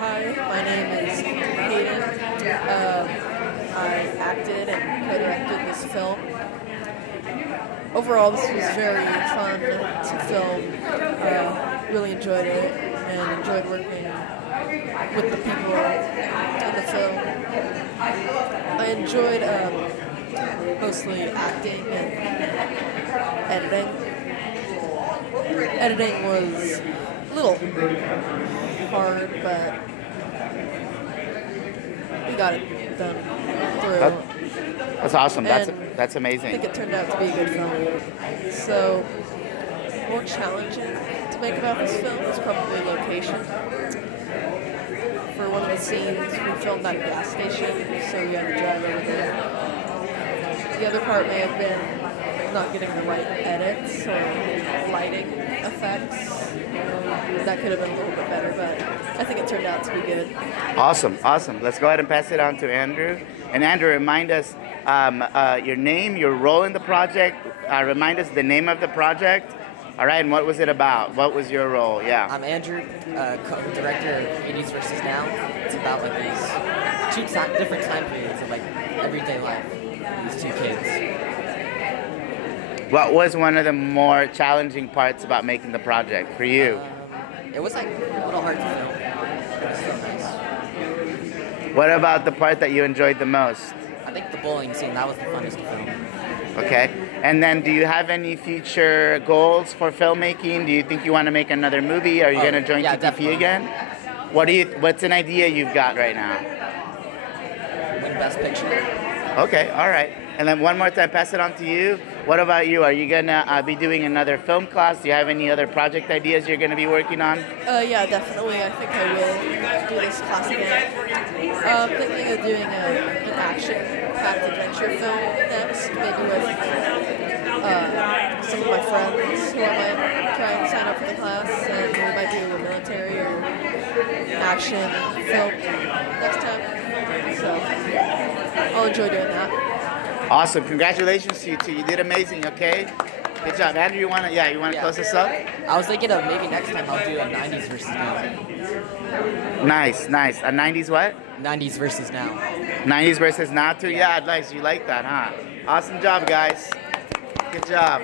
Hi, my name is Hayden. I acted and co-directed this film. Overall, this was very fun to film. Really enjoyed it and enjoyed working with the people in the film. I enjoyed mostly acting and editing. Editing was a little hard, but we got it done through. That's awesome. And That's I amazing. think it turned out to be a good film. So, more challenging to make about this film is probably location. For one of the scenes, we filmed at a gas station, so we had to drive over there. The other part may have been not getting the right edits or lighting effects. That could have been a little bit better, but I think it turned out to be good. Awesome. Let's go ahead and pass it on to Andrew. And Andrew, remind us your name, your role in the project. Remind us the name of the project. All right, and what was it about? What was your role? Yeah. I'm Andrew, co-director of 80s versus Now. It's about like these different time periods of like everyday life of these two kids. What was one of the more challenging parts about making the project for you? It was like a little hard to film. It was so nice. What about the part that you enjoyed the most? I think the bowling scene, that was the funnest to film. Okay. And then do you have any future goals for filmmaking? Do you think you want to make another movie? Are you going to join TTP definitely. again? What's an idea you've got right now? Win Best Picture. Okay, all right. And then one more time, pass it on to you. What about you? Are you going to be doing another film class? Do you have any other project ideas you're going to be working on? Yeah, definitely. I think I will do this class again. I'm thinking of doing an action-packed adventure film next, maybe with some of my friends who I might try and sign up for the class, and we might do a military or action film next time. So I'll enjoy doing that. Awesome. Congratulations to you two. You did amazing, okay? Good job. Andrew, you want to close this up? I was thinking of maybe next time I'll do a 90s versus Now. Nice. A 90s what? 90s versus Now. 90s versus now too? Yeah, nice. You like that, huh? Awesome job, guys. Good job.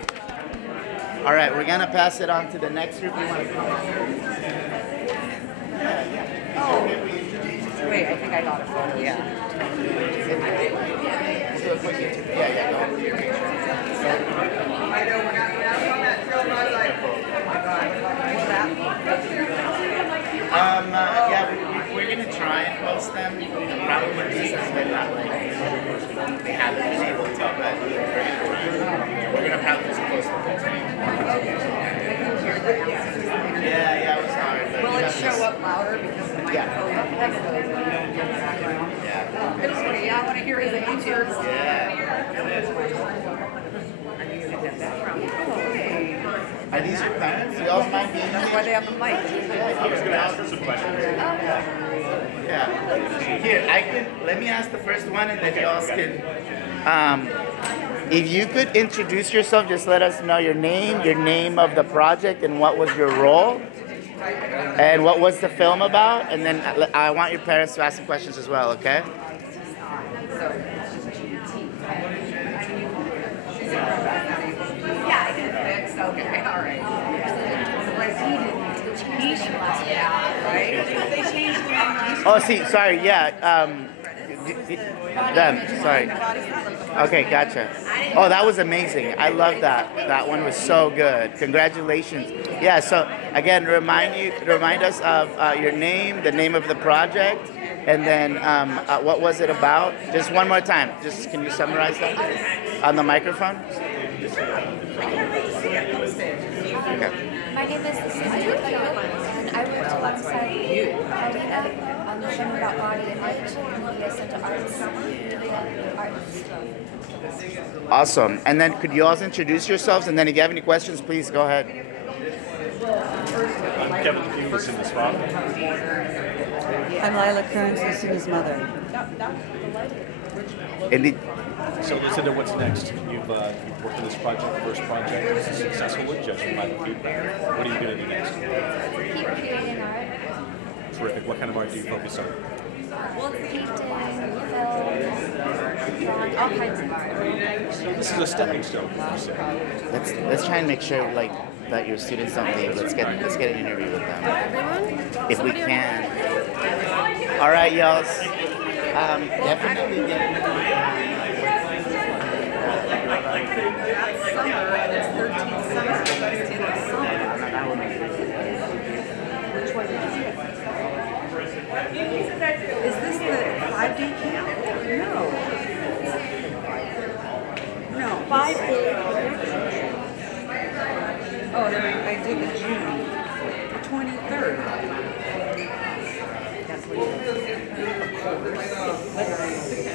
All right, we're going to pass it on to the next group. You want to come? Wait, I think I got a photo. Yeah. Do a quick interview. Yeah, go ahead. We're going to try and post them. The problem with this has been that they haven't been able to, but we're going to probably just post them. Yeah, it was hard. Will it show up louder because of the microphone? Yeah. Yeah, I want to hear it on YouTube. Are these your parents? You all mind being That's why they have a mic. I was going to ask her some questions. Yeah. Here, let me ask the first one and then you all can, if you could introduce yourself, just let us know your name of the project, and what was your role, and what was the film about, and then I want your parents to ask some questions as well, okay? Yeah, I did fix. Okay, all right. Right? They changed the name. Oh, see, sorry, yeah. Them, sorry. Okay, gotcha. Oh, that was amazing. I love that. That one was so good. Congratulations. Yeah, so again, remind us of your name, the name of the project, and then what was it about? Just one more time. Just can you summarize that on the microphone? Okay. My name is Cecilia, and I worked alongside Paulina on the film about body image and the Center Arts doing arts. Awesome. And then could you also introduce yourselves? And then if you have any questions, please go ahead. I'm Kevin King, Lucinda's father. I'm Lila Kearns, Lucinda's mother. Indeed. So Lucinda, what's next? You've worked on this project, first project. Was it successful, judging by the feedback? What are you going to do next? Keep creating art. terrific. What kind of art do you focus on? Painting, film, drawing, all kinds of art. This is a stepping stone. You say. Let's try and make sure like that your students don't leave. Let's get an interview with them Everyone? if we can. All right, y'all. Definitely get. It's 13 summers in the summer. Which one did you get? Is this the 5-day camp? No. No, 5-day. Oh, no, I did the June. The 23rd. That's what you did.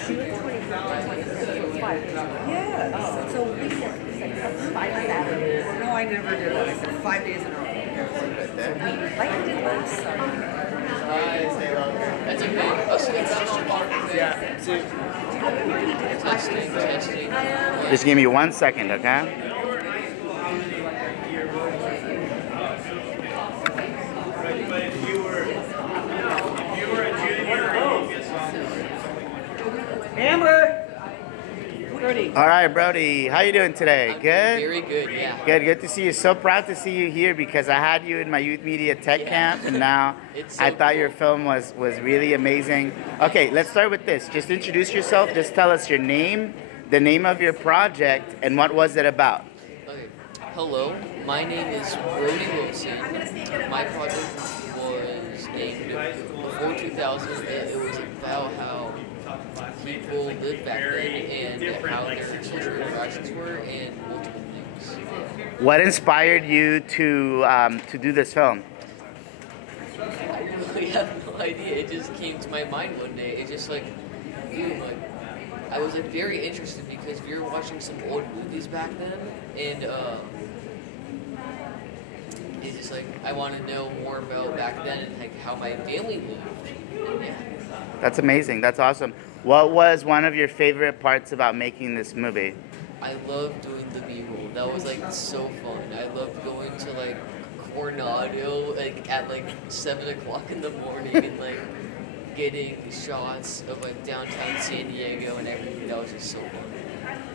June 23rd. Yes, it's a week. It's 5 Saturdays. No, I never did that. I said 5 days in a row. Like I did last summer. That's okay. Testing. Just give me 1 second, okay? Amber! Brody. All right, Brody. How you doing today? Good? Very good, yeah. Good to see you. So proud to see you here because I had you in my youth media tech camp, and now It's so I thought your cool. film was really amazing. Okay, let's start with this. Just introduce yourself. Just tell us your name, the name of your project, and what was it about. Okay. Hello, my name is Brody Wilson. My project was named before 2000. It was about how people lived back then and how their social interactions were and multiple things. What inspired you to do this film? I really have no idea. It just came to my mind one day. It's just like, dude, like, I was like very interested because we were watching some old movies back then, and it's just like I want to know more about back then and like how my family lived. And, yeah. That's amazing. That's awesome. What was one of your favorite parts about making this movie? I loved doing the B-roll. That was like so fun. I loved going to like Coronado like at like 7 o'clock in the morning and like getting shots of like downtown San Diego and everything. That was just so fun.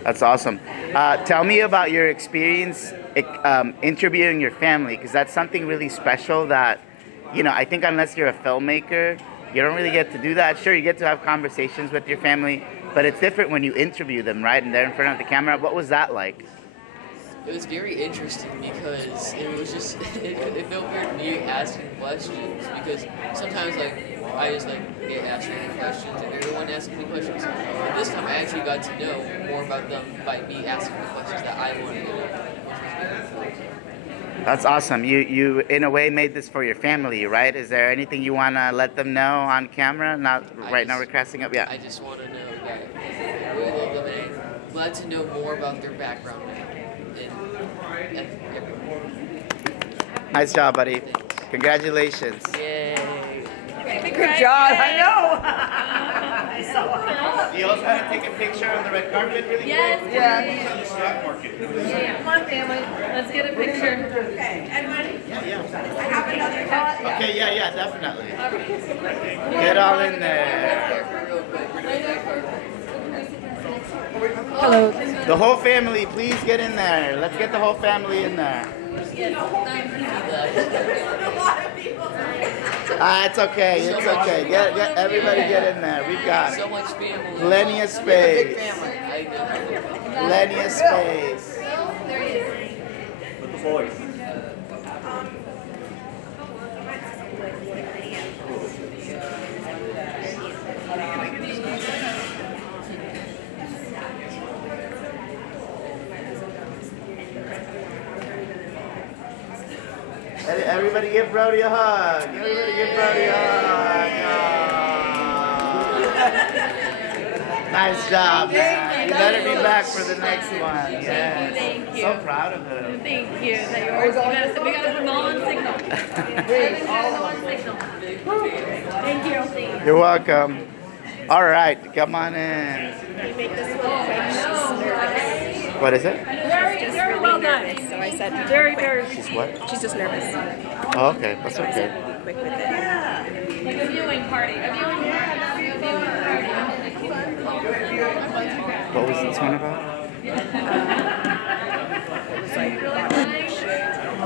That's awesome. Tell me about your experience interviewing your family, because that's something really special that, you know, I think unless you're a filmmaker, you don't really get to do that. Sure, you get to have conversations with your family, but it's different when you interview them, right? And they're in front of the camera. What was that like? It was very interesting because it was just, it felt weird me asking questions because sometimes like I just like get asked questions and they're the one asking me questions. But this time I actually got to know more about them by me asking the questions that I wanted to know, which was very cool. That's awesome. You in a way made this for your family, right? Is there anything you want to let them know on camera? Not right now we're casting up. Yeah. I just want to know that I really love them and I'm glad to know more about their background now. And Nice job, buddy. Congratulations. yay. Good job, I know. Do you also want to take a picture on the red carpet really quick? Yes. Yeah. Come on, family. Let's get a picture. Okay, yeah, definitely. Get all in there. Real quick, we're doing that card. Hello. The whole family, please get in there. Let's get the whole family in there. It's okay. It's okay. Get everybody get in there. We've got So much family. plenty of space. I know. Plenty of space. With the boys. Everybody give Brody a hug. Everybody give Brody a hug. Aw. Nice job, man. You better be back for the next one. Yes. Thank you. So proud of him. Thank you. That you always we gotta put them all on signal. All on signal. Thank you. You're welcome. All right, come on in. What is it? Very well done. So I said, Very. She's what? she's just nervous. Oh, okay. That's okay. Be quick with it. Like a viewing party. A viewing party. What was this one about?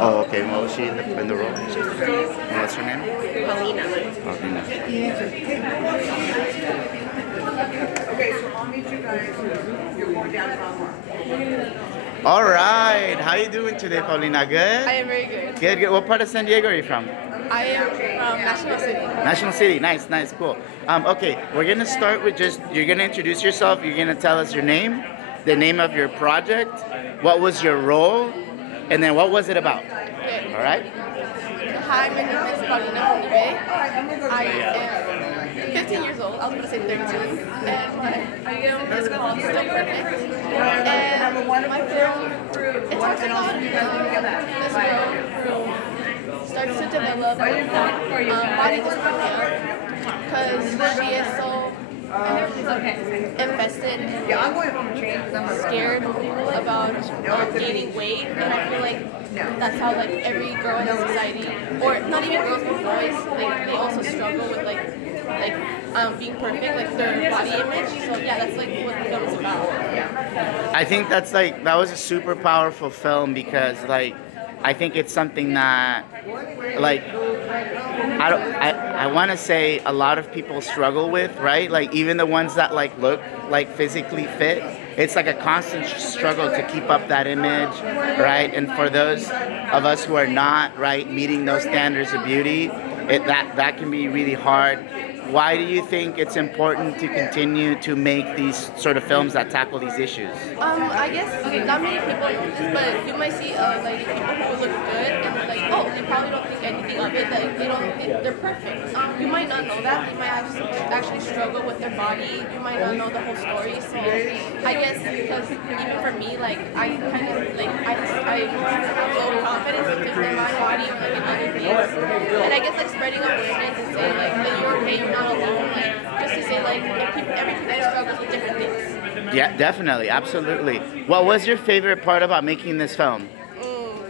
Oh, okay. What was she in the role? And what's her name? Paulina. Paulina. Okay, so I'll meet you guys. You're going downtown. All right. How you doing today, Paulina? Good? I am very good. Good, good. What part of San Diego are you from? I am from National City. National City. Nice, nice, cool. Okay, we're going to start with you're going to introduce yourself. You're going to tell us your name, the name of your project, what was your role, and then what was it about? Okay. All right? Hi, my name is Paulina Olive. I am 15 years old. I was going to say 13. And my film is called Still Perfect. And my film, it talks about this girl who starts to develop body dysmorphia because she is so invested and scared about gaining weight, and I feel like that's how like every girl in society, or not even girls but boys, like they also struggle with like being perfect, like their body image. So yeah, that's like what the film is about. I think that was a super powerful film because I think it's something that I want to say a lot of people struggle with, right? Like even the ones that look like physically fit, it's like a constant struggle to keep up that image, right? And for those of us who are not, right, meeting those standards of beauty, that can be really hard. Why do you think it's important to continue to make these sort of films that tackle these issues? I guess not many people know this, but you might see like people who look good and like, oh, they probably don't think anything of it. Like they don't think they're perfect. You might not know that. They might actually struggle with their body. You might not know the whole story. So I guess because even for me, like I kind of like I feel confidence in my body or like in other things, and I guess like spreading awareness and saying like that you're okay, you're not alone, like just to say like everybody struggles with different things. Yeah, definitely, absolutely. What was your favorite part about making this film?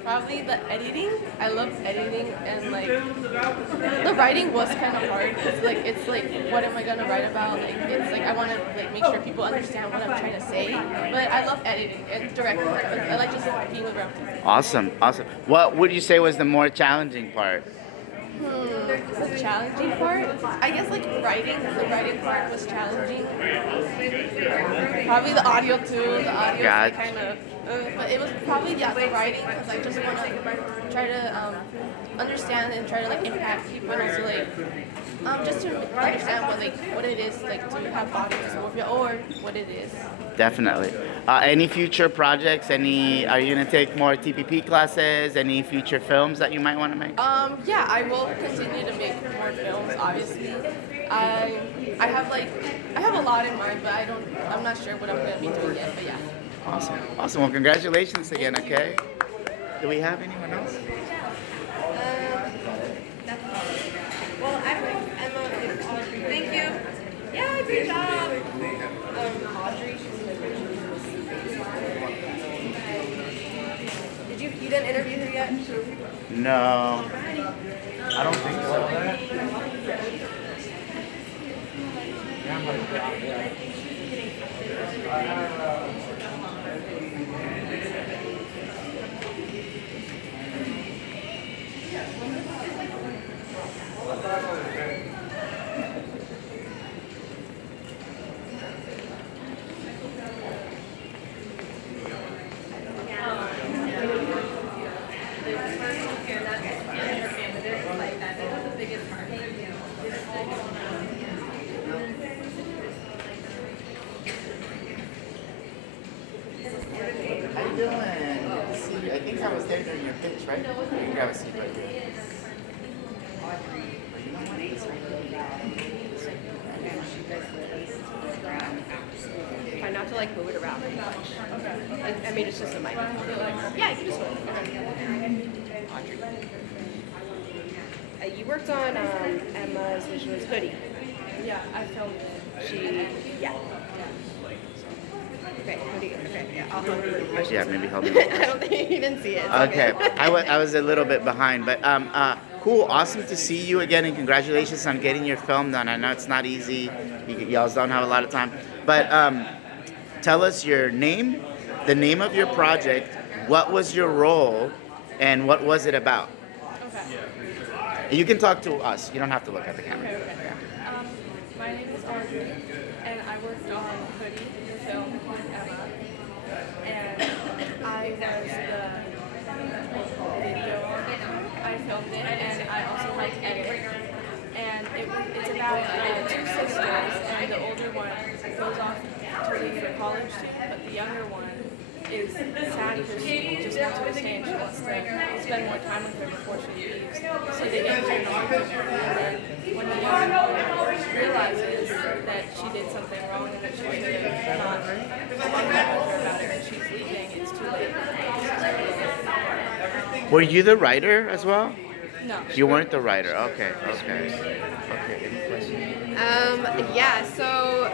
Probably the editing. I love editing, and like the writing was kind of hard because like it's like what am I gonna write about? Like it's like I want to like make sure people understand what I'm trying to say. But I love editing and directing. I like just being around people. Awesome, awesome. What would you say was the more challenging part? The challenging part? I guess like writing. The writing part was challenging. Probably the audio too. The audio God. kind of, but it was probably the writing because I just want to try to understand and try to like impact people and also like just to understand what it is like to have body dysmorphia or what it is. Definitely. Any future projects? Are you gonna take more TPP classes? Any future films that you might want to make? Yeah, I will continue to make more films. Obviously, I have a lot in mind, but I'm not sure what I'm gonna be doing yet. But yeah. Awesome, awesome. Well, congratulations again. Okay. Do we have anyone else? Well, I don't know if Emma is Audrey. Thank you. Yeah, good job. Audrey. You didn't interview her yet? No. I don't think so. How you doing? Good to see you. I think I was there during your pitch, right? You can grab a seat right here. Try not to like move it around too much. Okay. I mean, it's just a microphone. Yeah, you can just move it. Audrey. You worked on Emma's, which was Hoodie. Yeah, I filmed it. Yeah. Okay, Hoodie. Okay, yeah, I'll help you with the questions. Yeah, maybe help me. I don't think you didn't see it. It's Okay, I was a little bit behind, but cool. Awesome to see you again, and congratulations on getting your film done. I know it's not easy. Y'all don't have a lot of time. But tell us your name, the name of your project, what was your role, and what was it about? Okay. You can talk to us. You don't have to look at the camera. Okay. My name is Audrey, and I worked on Hoodie, the film with Emma, and I was the video. I filmed it, and I also helped edit. And it's about two sisters, and the older one goes off to leave for college soon, but the younger one is sad because she just wants to stay and she wants to spend more time with her before she leaves. So they get into an argument, and then when the younger one realizes that she did something wrong and that she should have not spoken with her about it and she's leaving, it's too late. Were you the writer as well? No. You weren't the writer. Okay. Any questions? Yeah, so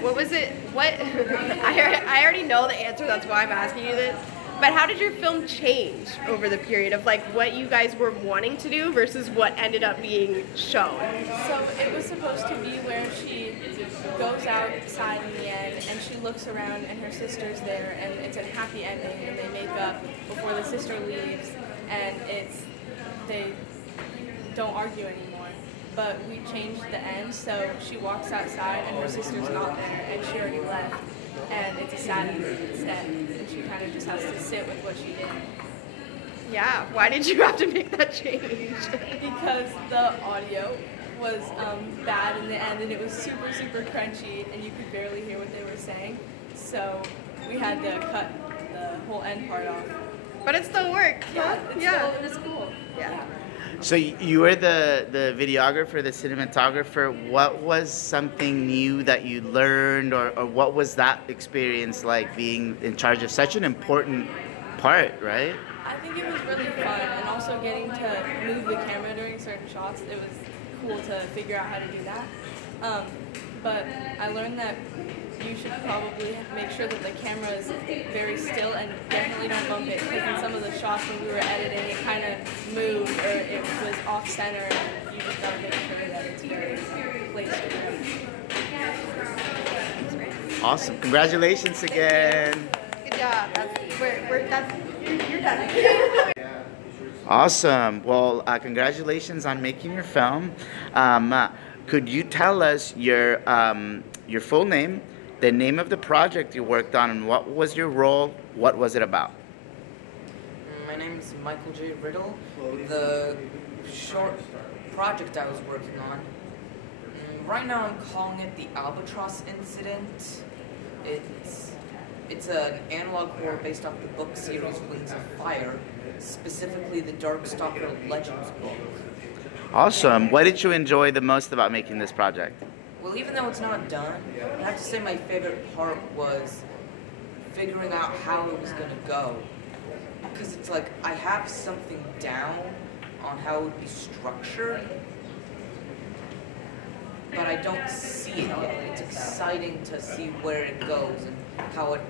what was it? What? I already know the answer, that's why I'm asking you this. But how did your film change over the period of like what you guys were wanting to do versus what ended up being shown? So it was supposed to be where she goes outside in the end and she looks around and her sister's there and it's a happy ending and they make up before the sister leaves and they don't argue anymore. But we changed the end, so she walks outside and her sister's not there and she already left. And it's a sad ending instead. And she kind of just has to sit with what she did. Yeah, why did you have to make that change? Because the audio was bad in the end and it was super, super crunchy and you could barely hear what they were saying. So we had to cut the whole end part off. But it still worked. Yeah, Yeah. it's cool. Yeah. So you were the videographer, the cinematographer. What was something new that you learned, or what was that experience like being in charge of such an important part, right? I think it was really fun, and also getting to move the camera during certain shots. It was cool to figure out how to do that. But I learned that you should probably make sure that the camera is very still and definitely don't bump it, because in some of the shots when we were editing, it kind of moved or it was off center, and you just gotta make sure that it's very placed. Awesome! Congratulations again. Good job. You're done. Awesome. Well, congratulations on making your film. Could you tell us your full name, the name of the project you worked on, and what was your role? What was it about? My name is Michael J. Riddle. The short project I was working on, right now I'm calling it the Albatross Incident. It's an analog horror based off the book series Wings of Fire, specifically the Darkstalker Legends book. Awesome. What did you enjoy the most about making this project? Well, even though it's not done, I have to say my favorite part was figuring out how it was going to go. Because it's like, I have something down on how it would be structured, but I don't see it yet. It's exciting to see where it goes and how it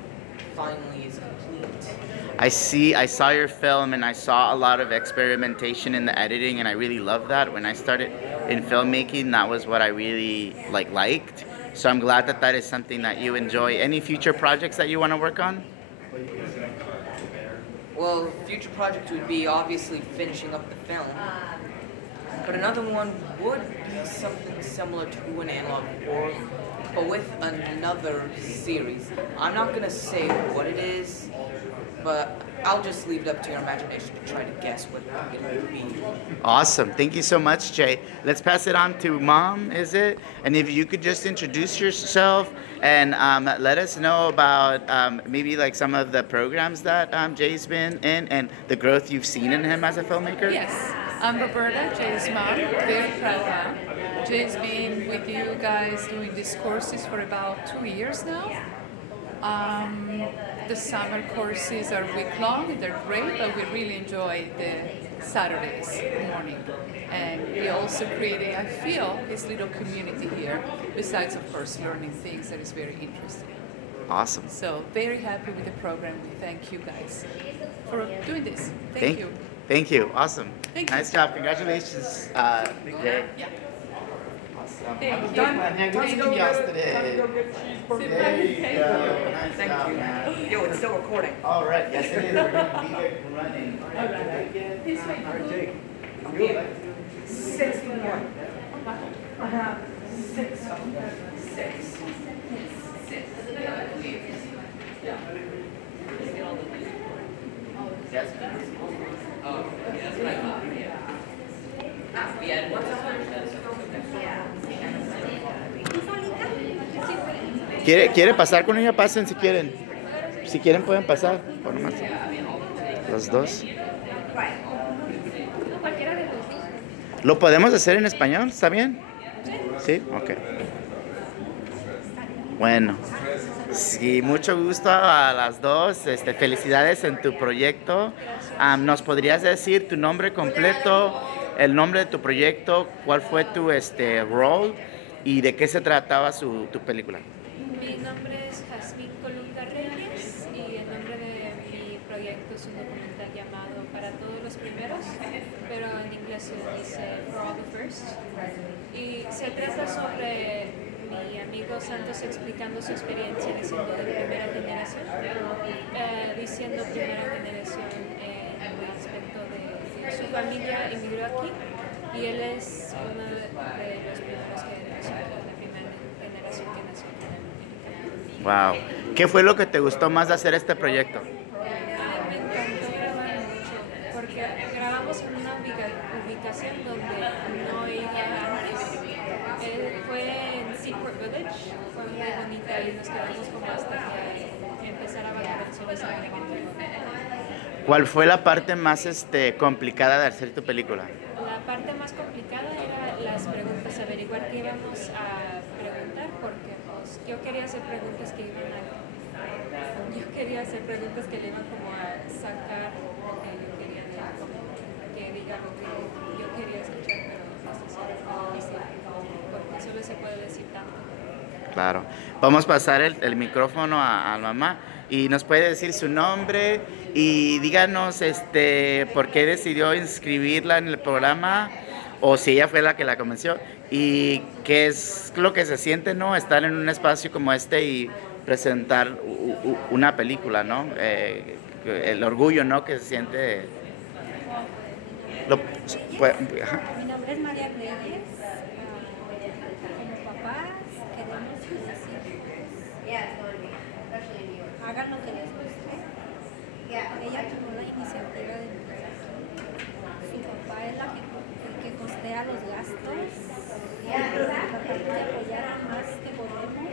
finally is complete. I saw your film and I saw a lot of experimentation in the editing, and I really love that. When I started in filmmaking, that was what I really liked. So I'm glad that is something that you enjoy. Any future projects that you want to work on? Well, future project would be obviously finishing up the film. But another one would be something similar to an analog horror, but with another series. I'm not going to say what it is, but I'll just leave it up to your imagination to try to guess what it would be. Awesome. Thank you so much, Jay. Let's pass it on to Mom, is it? And if you could just introduce yourself and let us know about maybe some of the programs that Jay's been in and the growth you've seen in him as a filmmaker. Yes. I'm Roberta, Jay's mom, very proud mom. Jay's been with you guys doing these courses for about 2 years now. The summer courses are week-long, they're great, but we really enjoy the Saturdays morning. And we're also creating, I feel, this little community here, besides, of course, learning things that is very interesting. Awesome. So, very happy with the program. We thank you guys for doing this. Thank you. Thank you. Awesome. Thank Nice job. Congratulations, Jay. Awesome. Thank Done. you. Hang on to Thank you. yesterday. There you go. Nice Thank job, you. man. Yo, it's still recording. All right. Yes, it is. We're going to be there running. Good. 6 more. 6 of them. 6. Yes. ¿Quiere pasar con ella? Pasen si quieren. Si quieren pueden pasar. Por nomás. Los dos. ¿Lo podemos hacer en español? ¿Está bien? Sí, ok. Bueno. Sí, mucho gusto a las dos. Felicidades en tu proyecto. ¿Nos podrías decir tu nombre completo, el nombre de tu proyecto, cuál fue tu rol y de qué se trataba tu película? Mi nombre es Jazmín Colunga Reyes y el nombre de mi proyecto es un documental llamado Para Todos los Primeros, pero en inglés se dice For All the First. Y se trata sobre mi amigo Santos explicando su experiencia diciendo de primera generación, diciendo primera generación en el aspecto de su familia emigró aquí y él es uno de los primeros generaciones, la primera generación que nació aquí en América. Wow. ¿Qué fue lo que te gustó más de hacer este proyecto? Me encantó grabar mucho porque grabamos en una ubicación donde no iba a fue en Seaport Village, fue muy bonita y nos quedamos como hasta que empezara a bajar el sol y salir en el. ¿Cuál fue la parte más complicada de hacer tu película? La parte más complicada era las preguntas, averiguar qué íbamos a preguntar, porque pues, yo quería hacer preguntas que le iban como a sacar lo que yo quería, como que diga lo que yo quería escuchar, pero no sé si es difícil, porque solo se puede decir tanto. Claro. Vamos a pasar el micrófono a mamá y nos puede decir su nombre y díganos por qué decidió inscribirla en el programa o si ella fue la que la convenció y qué es lo que se siente, ¿no? Estar en un espacio como este y presentar una película, ¿no? El orgullo, ¿no? Que se siente. Mi nombre es María Reyes. Como papás queremos que sus hijos hagan lo que les guste. Ella tomó la iniciativa de su papá es el que costea los gastos y tratar de apoyar al más que podemos.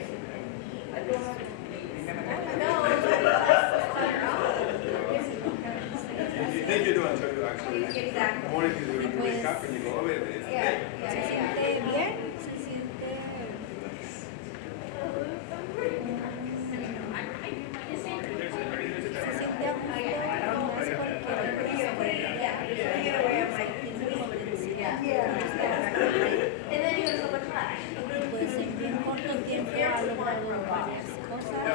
Se siente bien, se siente a gusto, pues en bien corto tiempo ha logrado varias cosas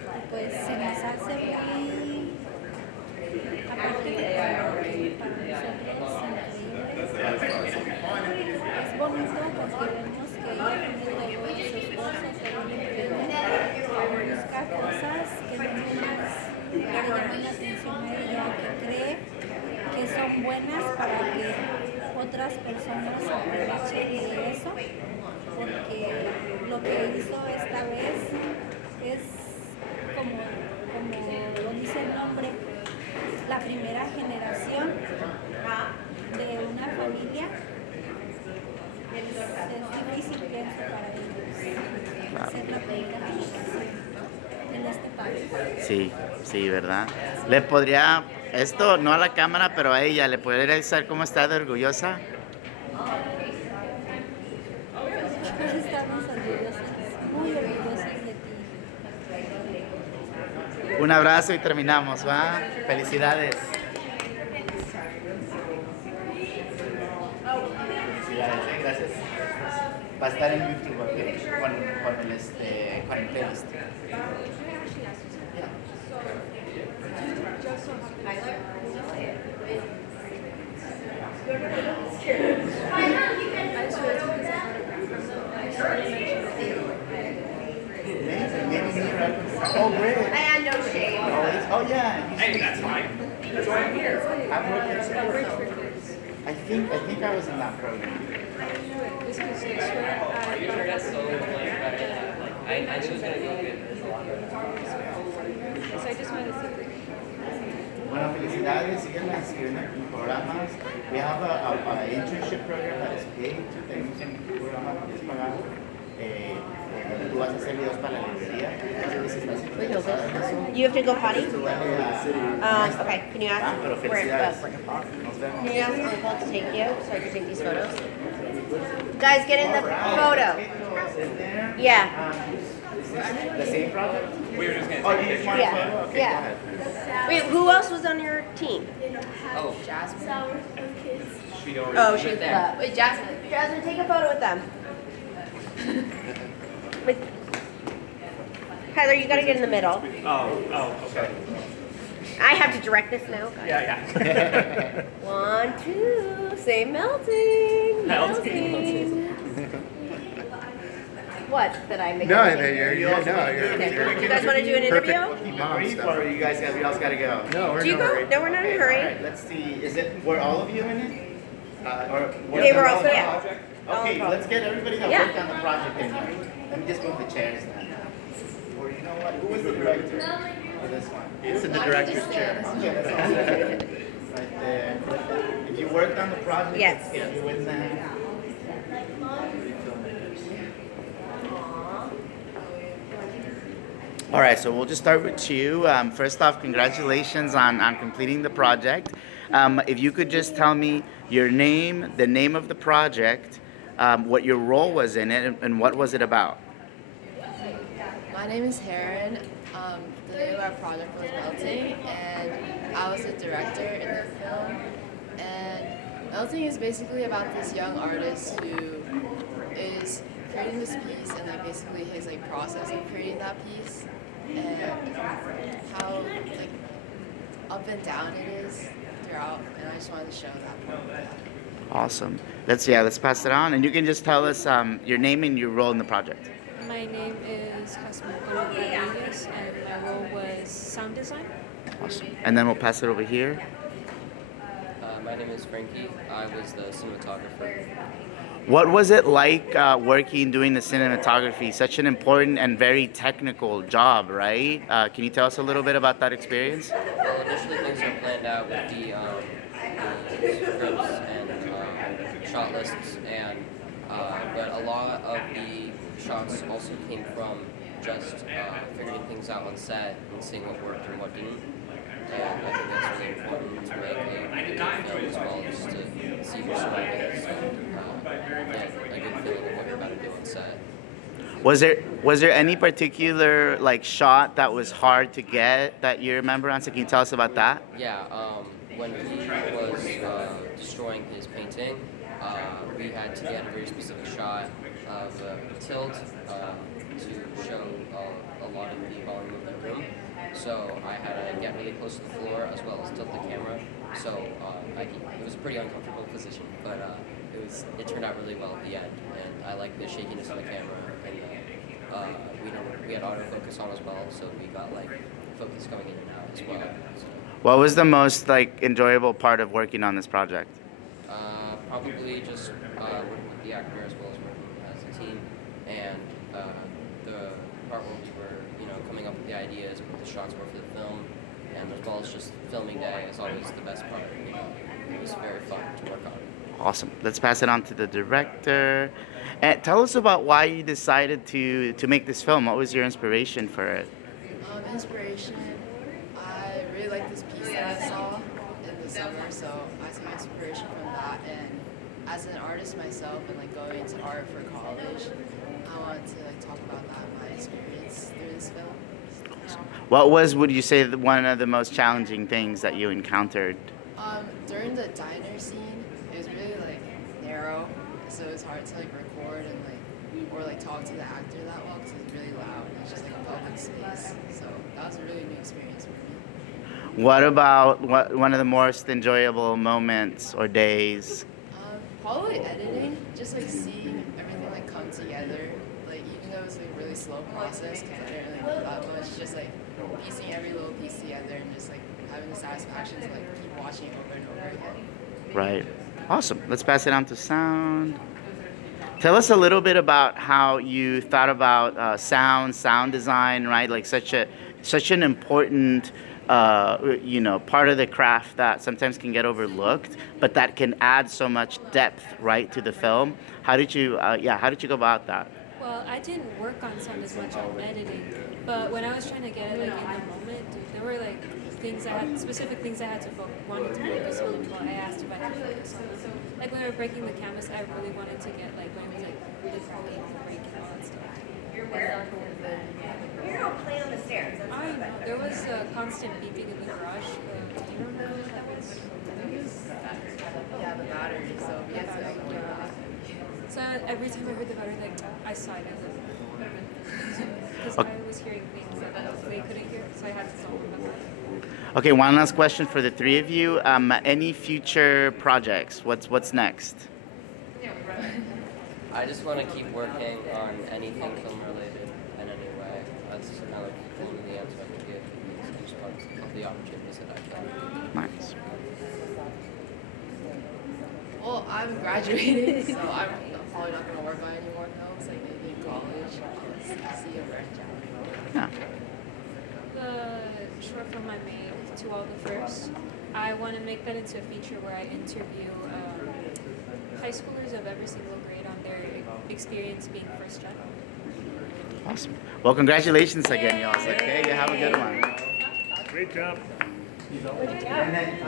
y pues se nos hace muy aparte de para nosotros increíble. Es bonito porque vemos que ella tiene todo su esfuerzo, pero busca cosas que no le llaman la atención a ella, que cree que son buenas para que otras personas aprovechen de eso, porque lo que hizo esta vez es como lo dice el nombre, la primera generación de una familia. Es difícil, pienso, para ellos ser la primera generación en este país. Sí, ¿verdad? Le podría, esto no a la cámara, pero a ella, ¿le podría decir cómo está de orgullosa? Estamos orgullosas, muy orgullosas de ti. Un abrazo y terminamos, ¿va? Felicidades. Gracias. Va a estar en YouTube, ¿ok? Con el playlist. Oh, great. And no shame. Oh, yeah. Hey, that's fine. That's why I'm here. I'm working. I think I was in that program. You turned out so much better. I knew it was going to go good. So I just wanted to say Bueno, felicidades, síguenme inscribiendo en programas. We have a internship program that is paid. Tenemos un programa que es pagado. Tú vas a hacer videos para la librería. You have to go potty? Okay, can you ask Pero felicidades. Can you ask Uncle to take you so I can take these photos? Guys, get in the photo. Yeah. Is this the same project? We were just going Oh, to you take a just picture. want a Yeah. photo? Okay, Yeah. go ahead. Wait, who else was on your team? Oh, Jasmine. She already Oh, Right she's there. wait, Jasmine. Jasmine, take a photo with them. Wait. Heather, you gotta get in the middle. Oh, okay. I have to direct this now. Guys. Yeah. 1, 2. Say melting. Melting. What? Did I make No, everything? you're Okay. You guys want to do an interview? Brief, or you guys gotta go? No, we're Do you in a go? hurry. No, we're not in a hurry. All right, let's see. Were all of you in it? They were also, yeah. Okay, let's get everybody that Yeah. worked on the project in here. Let me just move the chairs then. Or you know what? Who was the director for this one? It's in the director's chair. Okay, that's all good. Right there. If you worked on the project, Yes. let's get you in there. All right, so we'll just start with you. First off, congratulations on completing the project. If you could just tell me your name, the name of the project, what your role was in it, and what was it about? My name is Heron. The name of our project was Melting, and I was the director in the film. And Melting is basically about this young artist who is creating this piece, and like basically his like process of creating that piece, and how like up and down it is throughout. And I just wanted to show that part of that. Awesome. Let's pass it on, and you can just tell us your name and your role in the project. my name is Jasmine Rodriguez, and my role was sound design. Awesome. And then we'll pass it over here. My name is Frankie. I was the cinematographer. What was it like working, doing the cinematography? Such an important and very technical job, right? Can you tell us a little bit about that experience? Well, initially things were planned out with the scripts and shot lists, and but a lot of the shots also came from just figuring things out on set and seeing what worked and what didn't. And I think that's really important to make a good film as well, just to see your surroundings and get a good feeling of what you're about to do on set. Was there any particular like shot that was hard to get that you remember on? So can you tell us about that? Yeah, when he was destroying his painting, we had to get a very specific shot of tilt to show a lot of the volume of the room. So I had to get really close to the floor as well as tilt the camera. So it was a pretty uncomfortable position, but it turned out really well at the end. And I like the shakiness of the camera, and we had autofocus on as well, so we got like focus going in and out as well. So, What was the most like enjoyable part of working on this project? probably just working with the actor as well as working as a team, and the part where we were, coming up with the ideas, what the shots were for the film, and as well as just filming day is always the best part. It was very fun to work on. Awesome. Let's pass it on to the director. And tell us about why you decided to make this film. What was your inspiration for it? Inspiration, I really like this piece that I saw in the summer, so I took inspiration from that. And as an artist myself and like going into art for college, I wanted to like talk about that, my experience through this film. What was, would you say, one of the most challenging things that you encountered? During the diner scene, it was really like narrow, so it was hard to like record and or talk to the actor that well because it's really loud and it's just like a public space. So that was a really new experience for me. What about one of the most enjoyable moments or days? Probably editing, just like seeing everything like come together. Like even though it's like a really slow process, because I didn't really know that much, just like piecing every little piece together and just like having the satisfaction to like keep watching it over and over again. Right. Awesome. Let's pass it on to sound. Tell us a little bit about how you thought about sound design, right? Like such an important part of the craft that sometimes can get overlooked, but that can add so much depth, right, to the film. How did you go about that? Well, I didn't work on sound as much on editing, but when I was trying to get it like in the moment, there were like specific things I wanted to focus on. Well, I asked if I could focus on them. Like when we were breaking the canvas, I really wanted to get like when it was like really pulling and breaking all that stuff. You're not playing on the stairs. I know. There was a constant beeping in the garage. Do you remember what that was? Yeah, the battery. So we had to like keep that. So every time I heard the battery, like I sighed because I was hearing things that they couldn't hear, so I had to solve them. Okay, one last question for the three of you. Any future projects? What's next? I just want to keep working on anything film related in any way. That's another the answer I can give. It's just part of the opportunities that I can. Nice. Well, I'm graduating, so I'm probably not going to work on any more films, like maybe in college. See a branch out. Yeah. The short film I made, To All the First, I want to make that into a feature where I interview high schoolers of every single grade on their experience being first gen. Awesome. Well, congratulations again, y'all. Okay, you have a good one. Great job. And then,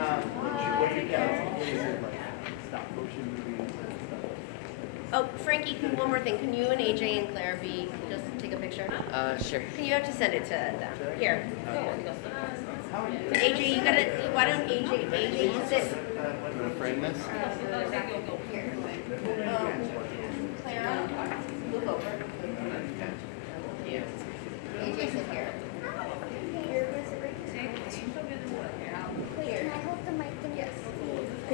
what you get? Oh, Frankie, one more thing. Can you and AJ and Claire just take a picture? Sure. Can you have to send it to them? Here. AJ, why don't AJ use it? Frame this? Clara, move over. AJ, sit here. Can I hold the mic? Yes.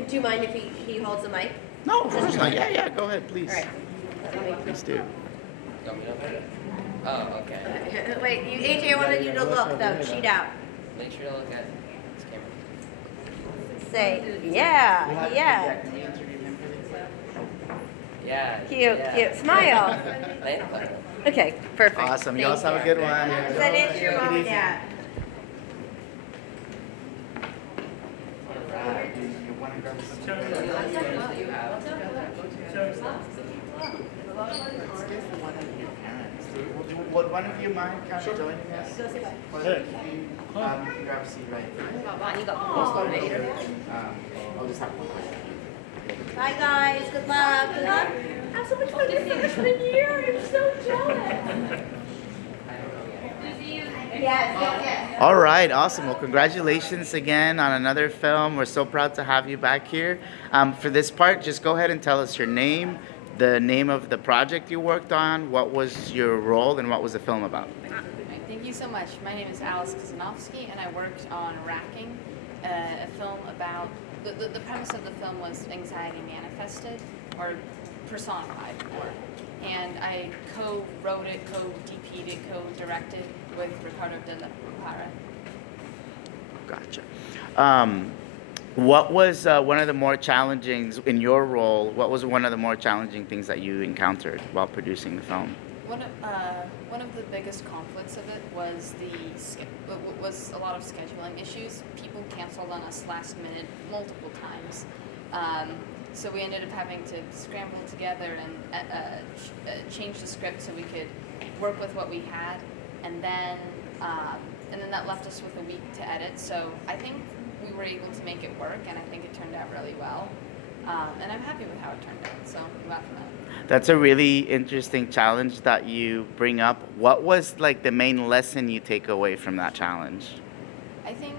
Do you mind if he holds the mic? No, of course not. Yeah, go ahead, please. All right. Please do. Oh, okay. Wait, AJ, I wanted you to look, though. Cheat out. Make sure to look at this camera. Say, yeah. Yeah. Cute. Smile. Okay, perfect. Awesome. You all have a good one. Send it to your mom and dad. Would one of you mind kind of joining us? You can grab a seat right there. I'll just have one. Bye, guys. Good luck. Good luck. Have so much fun this freshman year. I'm so jealous. Yes. All right, awesome. Well, congratulations again on another film. We're so proud to have you back here. For this part, just go ahead and tell us your name, the name of the project you worked on, what was your role, and what was the film about. Thank you so much. My name is Alice Kazanovsky, and I worked on Racking, a film about, the premise of the film was anxiety manifested, or personified more. And I co-wrote it, co-DP'd it, co-directed with Ricardo de la Parra. Gotcha. What was one of the more challenging, in your role, what was one of the more challenging things that you encountered while producing the film? One of the biggest conflicts of it was was a lot of scheduling issues. People canceled on us last minute multiple times. So we ended up having to scramble together and change the script so we could work with what we had, and then that left us with a week to edit. So I think we were able to make it work, and I think it turned out really well. And I'm happy with how it turned out. So I'm glad for that. That's a really interesting challenge that you bring up. What was like the main lesson you take away from that challenge? I think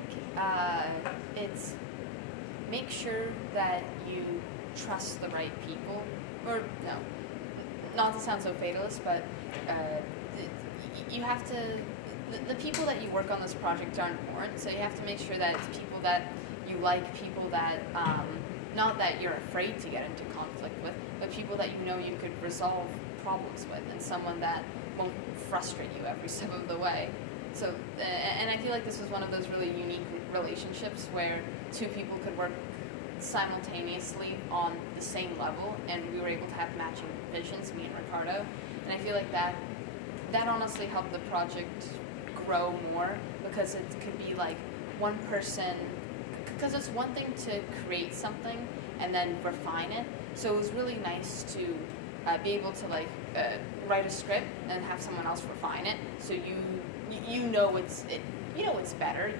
it's make sure that you trust the right people, or no, not to sound so fatalist, but you have to the people that you work on this project are important. So you have to make sure that it's people that you like, people that not that you're afraid to get into conflict with, but people that you know you could resolve problems with, and someone that won't frustrate you every step of the way. So, and I feel like this was one of those really unique relationships where two people could work simultaneously on the same level, and we were able to have matching visions, me and Ricardo. And I feel like that honestly helped the project grow more, because it could be like one person, because it's one thing to create something and then refine it. So it was really nice to be able to like write a script and have someone else refine it. So you know it's better.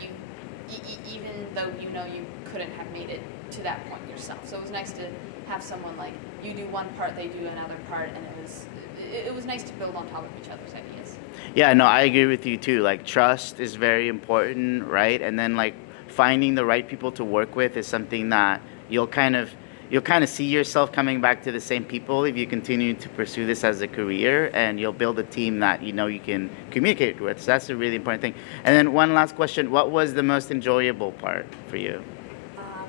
Even though you know you couldn't have made it to that point yourself. So it was nice to have someone like, you do one part, they do another part, and it was nice to build on top of each other's ideas. Yeah, no, I agree with you too. Like, trust is very important, right? And then like finding the right people to work with is something that you'll kind of see yourself coming back to the same people if you continue to pursue this as a career, and you'll build a team that you know you can communicate with. So that's a really important thing. And then one last question: what was the most enjoyable part for you?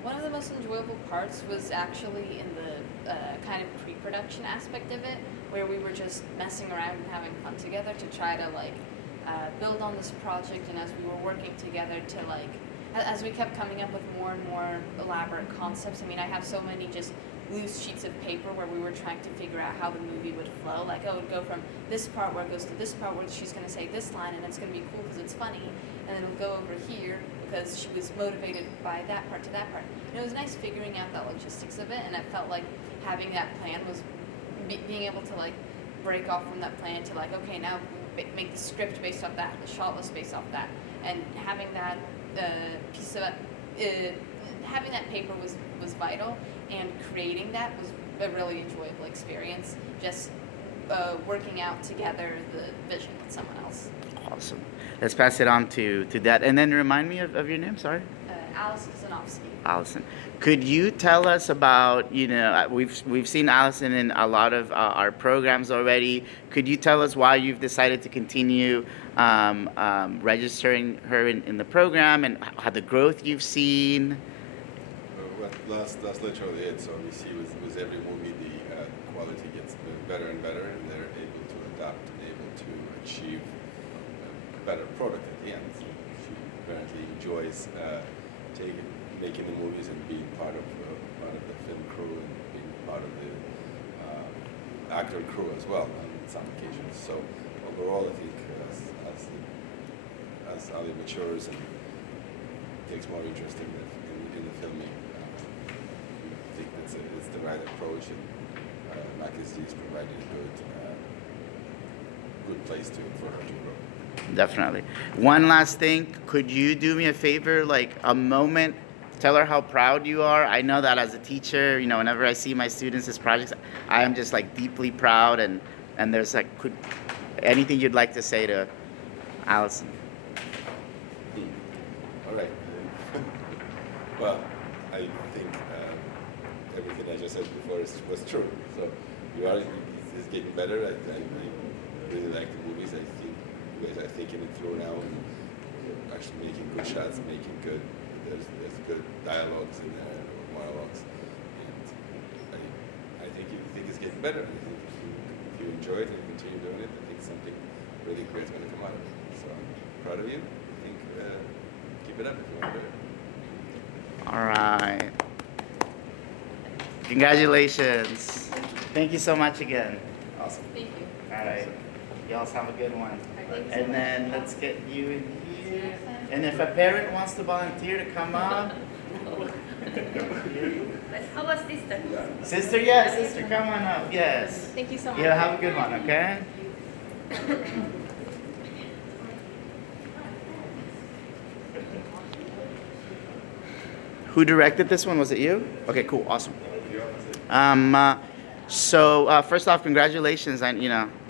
One of the most enjoyable parts was actually in the kind of pre-production aspect of it, where we were just messing around and having fun together to try to like build on this project. And as we were working together to like, as we kept coming up with more and more elaborate concepts. I mean, I have so many just loose sheets of paper where we were trying to figure out how the movie would flow. Like, oh, it would go from this part where it goes to this part where she's going to say this line, and it's going to be cool because it's funny. And then it'll go over here because she was motivated by that part to that part. And it was nice figuring out the logistics of it, and it felt like having that plan was being able to like break off from that plan to like, okay, now make the script based off that, the shot list based off that, and having that piece of having that paper was vital, and creating that was a really enjoyable experience. Just working out together the vision with someone else. Awesome. Let's pass it on to Dad. And then remind me of your name, sorry? Allison Zanofsky. Allison. Could you tell us about, we've seen Allison in a lot of our programs already. Could you tell us why you've decided to continue registering her in the program, and how the growth you've seen? Well, that's literally it. So we see with every movie the quality gets better and better, and they're able to adapt and able to achieve a better product at the end. So she apparently enjoys making the movies and being part of the film crew and being part of the actor crew as well on some occasions. So overall, I think as Ali matures and takes more interest in the filming, I think it's the right approach, and McKinsey is providing a good place for her to grow. Definitely. One last thing, could you do me a favor, like a moment, tell her how proud you are? I know that as a teacher, whenever I see my students as projects, I am just like deeply proud, and there's like, anything you'd like to say to Allison? All right. Well, I think everything I just said before was true. So it's getting better. I really like the movies. I think you guys are thinking it through now, and you're actually making good shots, making good. There's good dialogues in there, monologues, and I think it's getting better. I think if you enjoy it and continue doing it, I think something really great is going to come out of it. So I'm proud of you. I think keep it up if you want to do it. All right. Congratulations. Thank you so much again. Awesome. Thank you. All right. Y'all have a good one. And then let's get you in here. And if a parent wants to volunteer to come up. How about sister? Sister, yes, sister, come on up. Yes. Thank you so much. Yeah, have a good one, okay? Who directed this one? Was it you? Okay, cool, awesome. So first off, congratulations. And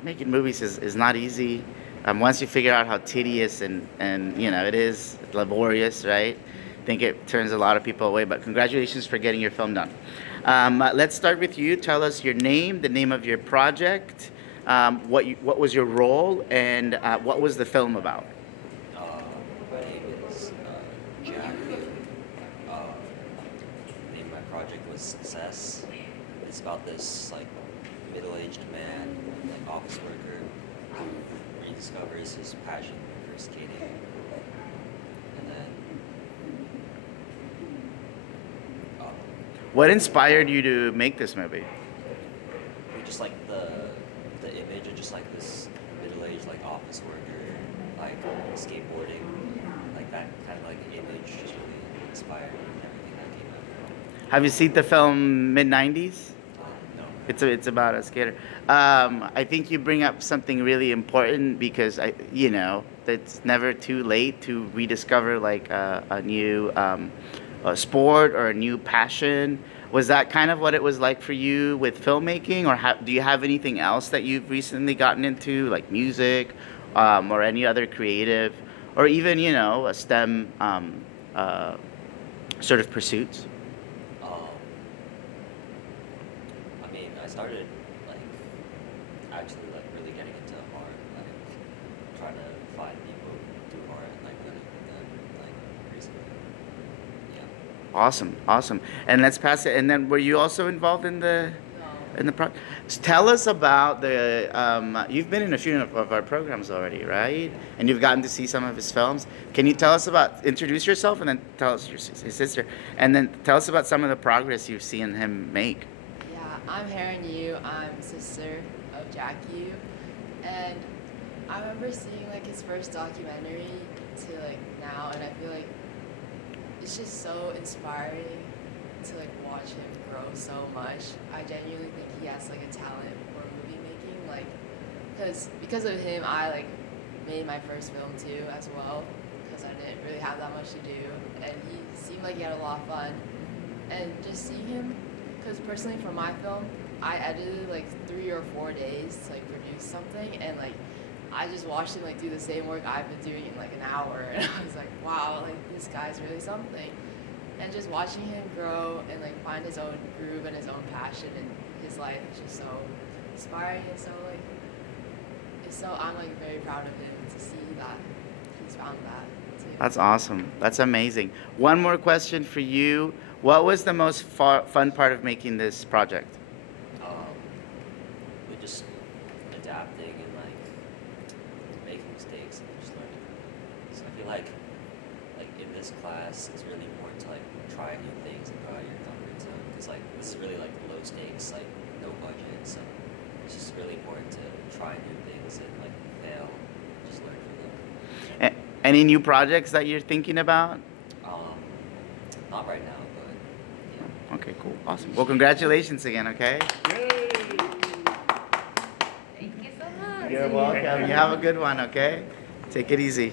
making movies is not easy. Once you figure out how tedious and it is laborious, right? I think it turns a lot of people away. But congratulations for getting your film done. Let's start with you. Tell us your name, the name of your project, what was your role, and what was the film about? Success. It's about this like middle-aged man, like office worker, who rediscovers his passion for skating, and then What inspired you to make this movie? we just like the image of just like this middle-aged like office worker, like skateboarding, like that kind of like image just really inspired everything that came out. Have you seen the film Mid-90s? No. It's about a skater. I think you bring up something really important because it's never too late to rediscover like a new a sport or a new passion. Was that kind of what it was like for you with filmmaking, or do you have anything else that you've recently gotten into, like music, or any other creative, or even a STEM sort of pursuits? I mean, I started like actually like really getting into art, like trying to find people who do art and like living with them like recently. Awesome. And let's pass it. And then, were you also involved in the project? Tell us about the. You've been in a few of our programs already, right? And you've gotten to see some of his films. Can you tell us introduce yourself, and then tell us his sister, and then tell us about some of the progress you've seen him make. Yeah, I'm Heron Yu. I'm sister of Jack Yu, and I remember seeing like his first documentary to like now, and I feel like it's just so inspiring to like watch him grow so much. I genuinely think he has like a talent for movie making, like because of him I like made my first film too as well, because I didn't really have that much to do, and he seemed like he had a lot of fun. And just seeing him, because personally for my film I edited like 3 or 4 days to like produce something, and like I just watched him like do the same work I've been doing in like an hour, and I was like, wow, like this guy's really something. And just watching him grow and like find his own groove and his own passion in his life is just so inspiring, and I'm like very proud of him to see that he's found that too. That's awesome. That's amazing. One more question for you. What was the most fun part of making this project? We're just adapting and like making mistakes and just learning. So I feel like in this class, it's really important to like try new things and go out of your comfort zone, because like this is really like low stakes, like no budget. So it's just really important to try new things and like fail, just learn from them. Any new projects that you're thinking about? Not right now, but yeah. Okay, cool. Awesome. Well, congratulations again, okay? Thank you so much. You're welcome. You have a good one, okay? Take it easy.